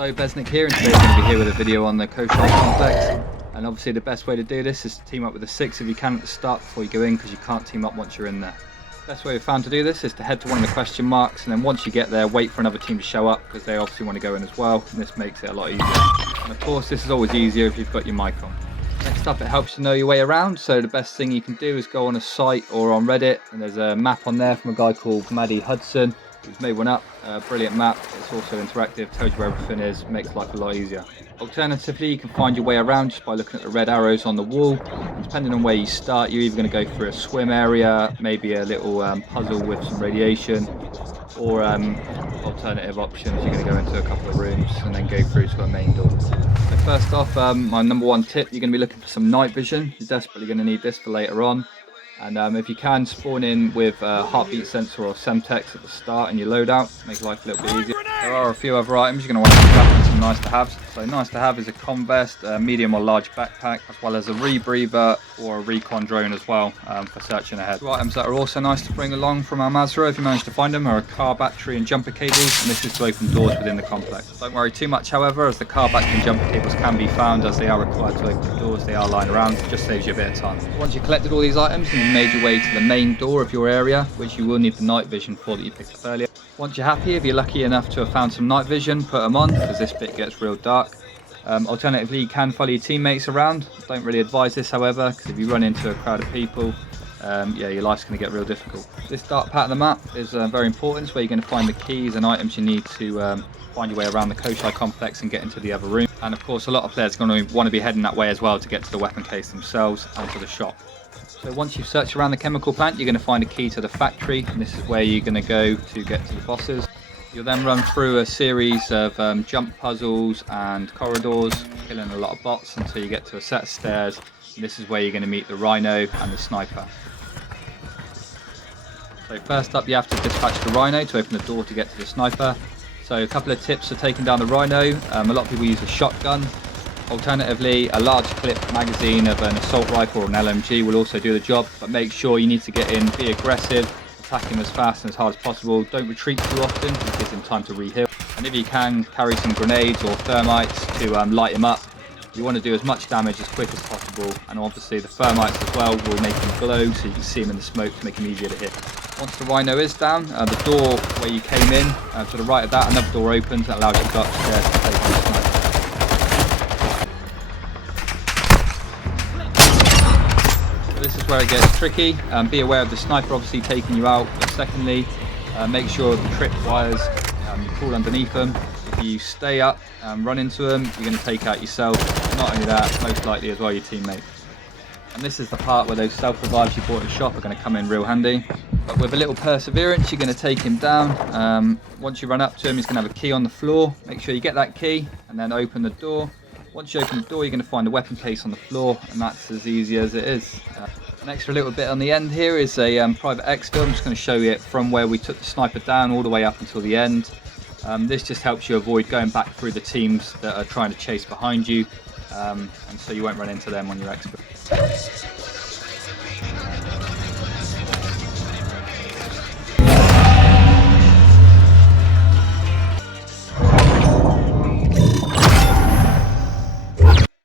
So Besnick here, and today we're going to be here with a video on the Kochei Complex. And obviously the best way to do this is to team up with a 6 if you can at the start before you go in, because you can't team up once you're in there. The best way we've found to do this is to head to one of the question marks, and then once you get there, wait for another team to show up, because they obviously want to go in as well, and this makes it a lot easier. And of course this is always easier if you've got your mic on. Next up, it helps to know your way around, so the best thing you can do is go on a site or on Reddit, and there's a map on there from a guy called Maddie Hudson, who's made one up. Brilliant map. It's also interactive, tells you where everything is, makes life a lot easier. Alternatively, you can find your way around just by looking at the red arrows on the wall, and depending on where you start, you're either going to go through a swim area, maybe a little puzzle with some radiation, or alternative options, you're going to go into a couple of rooms and then go through to a main door. So first off, my number one tip, you're going to be looking for some night vision. You're desperately going to need this for later on. And if you can, spawn in with a heartbeat sensor or Semtex at the start in your loadout, make life a little bit easier. There are a few other items you're going to want to grab and some nice to haves. So nice to have is a comm vest, a medium or large backpack, as well as a rebreather or a recon drone as well for searching ahead. Two items that are also nice to bring along from our Mazra, if you manage to find them, are a car battery and jumper cables, and this is to open doors within the complex. Don't worry too much, however, as the car battery and jumper cables can be found, as they are required to open the doors. They are lying around, just saves you a bit of time. Once you've collected all these items and you've made your way to the main door of your area, which you will need the night vision for that you picked up earlier. Once you're happy, if you're lucky enough to have found some night vision, put them on, because this bit gets real dark. Alternatively, you can follow your teammates around. Don't really advise this, however, because if you run into a crowd of people, yeah, your life's going to get real difficult. This dark part of the map is very important. It's where you're going to find the keys and items you need to find your way around the Kochei Complex and get into the other room. And of course, a lot of players are going to want to be heading that way as well to get to the weapon case themselves and to the shop. So once you've searched around the chemical plant, you're going to find a key to the factory, and this is where you're going to go to get to the bosses. You'll then run through a series of jump puzzles and corridors, killing a lot of bots until you get to a set of stairs, and this is where you're going to meet the Rhino and the Sniper. So first up, you have to dispatch the Rhino to open the door to get to the Sniper. So a couple of tips for taking down the Rhino. A lot of people use a shotgun. Alternatively, a large clip magazine of an assault rifle or an LMG will also do the job, but make sure you need to get in, be aggressive, attack him as fast and as hard as possible. Don't retreat too often, it gives him time to re-heal. And if you can, carry some grenades or thermites to light him up. You want to do as much damage as quick as possible, and obviously the thermites as well will make him glow so you can see him in the smoke to make him easier to hit. Once the Rhino is down, the door where you came in, to the right of that, another door opens that allows you to go upstairs to take on the Sniper. This is where it gets tricky. Be aware of the Sniper obviously taking you out, but secondly, make sure the trip wires, you crawl underneath them. If you stay up and run into them, you're going to take out yourself. Not only that, most likely as well your teammate. And this is the part where those self-revives you bought at the shop are going to come in real handy. But with a little perseverance, you're going to take him down. Once you run up to him, he's going to have a key on the floor. Make sure you get that key and then open the door. Once you open the door, you're going to find a weapon case on the floor, and that's as easy as it is. An extra little bit on the end here is a private exfil. I'm just going to show you it from where we took the Sniper down all the way up until the end. This just helps you avoid going back through the teams that are trying to chase behind you, and so you won't run into them on your exfil.